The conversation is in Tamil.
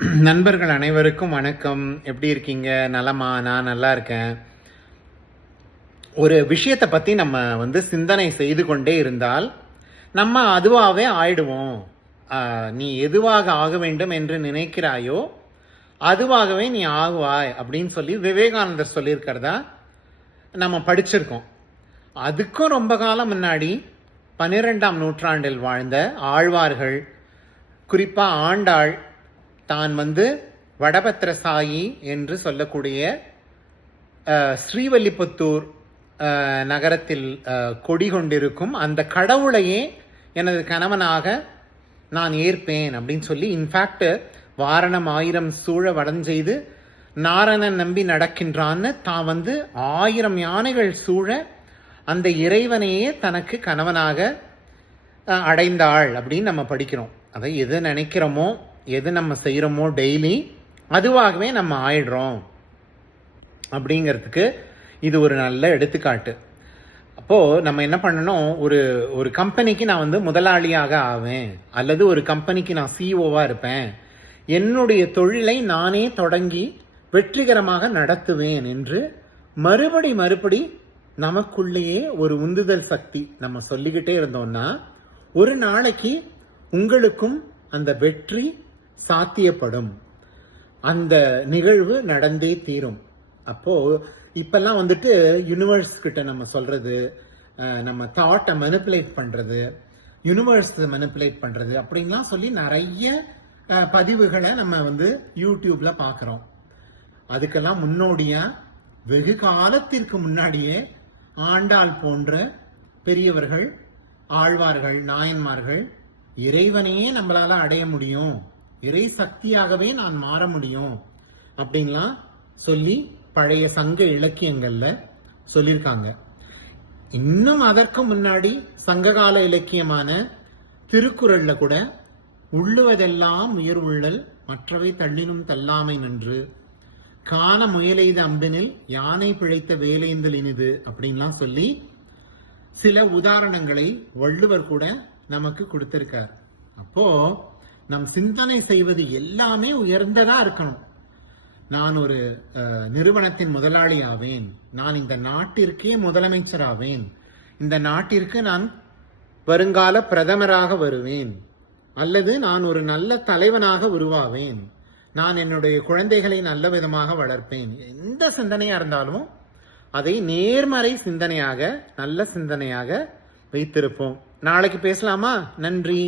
நண்பர்கள் அனைவருக்கும் வணக்கம். எப்படி இருக்கீங்க? நலமா? நான் நல்லா இருக்கேன். ஒரு விஷயத்தை பற்றி நம்ம சிந்தனை செய்து கொண்டே இருந்தால் நம்ம அதுவாகவே ஆயிடுவோம். நீ எதுவாக ஆக வேண்டும் என்று நினைக்கிறாயோ அதுவாகவே நீ ஆகுவாய் அப்படின்னு சொல்லி விவேகானந்தர் சொல்லியிருக்கிறதா நம்ம படிச்சிருக்கோம். அதுக்கும் ரொம்ப காலம் முன்னாடி 12ஆம் நூற்றாண்டில் வாழ்ந்த ஆழ்வார்கள், குறிப்பாக ஆண்டாள், தான் வடபத்திரசாயி என்று சொல்லக்கூடிய ஸ்ரீவல்லிபுத்தூர் நகரத்தில் கொடி கொண்டிருக்கும் அந்த கடவுளையே எனது கணவனாக நான் ஏற்பேன் அப்படின்னு சொல்லி, இன்ஃபேக்ட் வாரணம் 1000 சூழ வடஞ்செய்து நாரணன் நம்பி நடக்கின்றான்னு தான் 1000 யானைகள் சூழ அந்த இறைவனையே தனக்கு கணவனாக அடைந்தாள் அப்படின்னு நம்ம படிக்கிறோம். அதை எது நினைக்கிறோமோ, எது நம்ம செய்கிறோமோ டெய்லி, அதுவாகவே நம்ம ஆயிடுறோம் அப்படிங்கிறதுக்கு இது ஒரு நல்ல எடுத்துக்காட்டு. அப்போது நம்ம என்ன பண்ணணும், ஒரு கம்பெனிக்கு நான் முதலாளியாக ஆவேன், அல்லது ஒரு கம்பெனிக்கு நான் சிஇஓவாக இருப்பேன், என்னுடைய தொழிலை நானே தொடங்கி வெற்றிகரமாக நடத்துவேன் என்று மறுபடி நமக்குள்ளேயே ஒரு உந்துதல் சக்தி நம்ம சொல்லிக்கிட்டே இருந்தோம்னா ஒரு நாளைக்கு உங்களுக்கும் அந்த வெற்றி சாத்தியப்படும். அந்த நிகழ்வு நடந்தே தீரும். அப்போ இப்பெல்லாம் யூனிவர்ஸ் கிட்ட நம்ம சொல்றது, நம்ம தாட்டை மெனிப்புலேட் பண்றது, யூனிவர்ஸ் மெனிப்புலேட் பண்றது அப்படின்லாம் சொல்லி நிறைய பதிவுகளை நம்ம யூடியூப்ல பார்க்குறோம். அதுக்கெல்லாம் முன்னோடியா வெகு காலத்திற்கு முன்னாடியே ஆண்டாள் போன்ற பெரியவர்கள், ஆழ்வார்கள், நாயன்மார்கள் இறைவனையே நம்மளால அடைய முடியும், இறை சக்தியாகவே நான் மாற முடியும் அப்படின்லாம் சொல்லி பழைய சங்க இலக்கியங்கள்ல சொல்லியிருக்காங்க. இன்னும் அதற்கு முன்னாடி சங்ககால இலக்கியமான திருக்குறள்ல கூட உள்ளுவதெல்லாம் உயிர் உள்ளல் மற்றவை தள்ளினும் தள்ளாமை நின்று காண முயலெய்த அம்பினில் யானை பிழைத்த வேலேந்தல் இனிது அப்படின்லாம் சொல்லி சில உதாரணங்களை வள்ளுவர் கூட நமக்கு கொடுத்திருக்கார். அப்போ நம் சிந்தனை செய்வது எல்லாமே உயர்ந்ததா இருக்கணும். நான் ஒரு நிறுவனத்தின் முதலாளி ஆவேன், நான் இந்த நாட்டிற்கே முதலமைச்சர் ஆவேன், இந்த நாட்டிற்கு நான் வருங்கால பிரதமராக வருவேன், அல்லது நான் ஒரு நல்ல தலைவனாக உருவாவேன், நான் என்னுடைய குழந்தைகளை நல்ல விதமாக வளர்ப்பேன். எந்த சிந்தனையா இருந்தாலும் அதை நேர்மறை சிந்தனையாக, நல்ல சிந்தனையாக வைத்திருப்போம். நாளைக்கு பேசலாமா? நன்றி.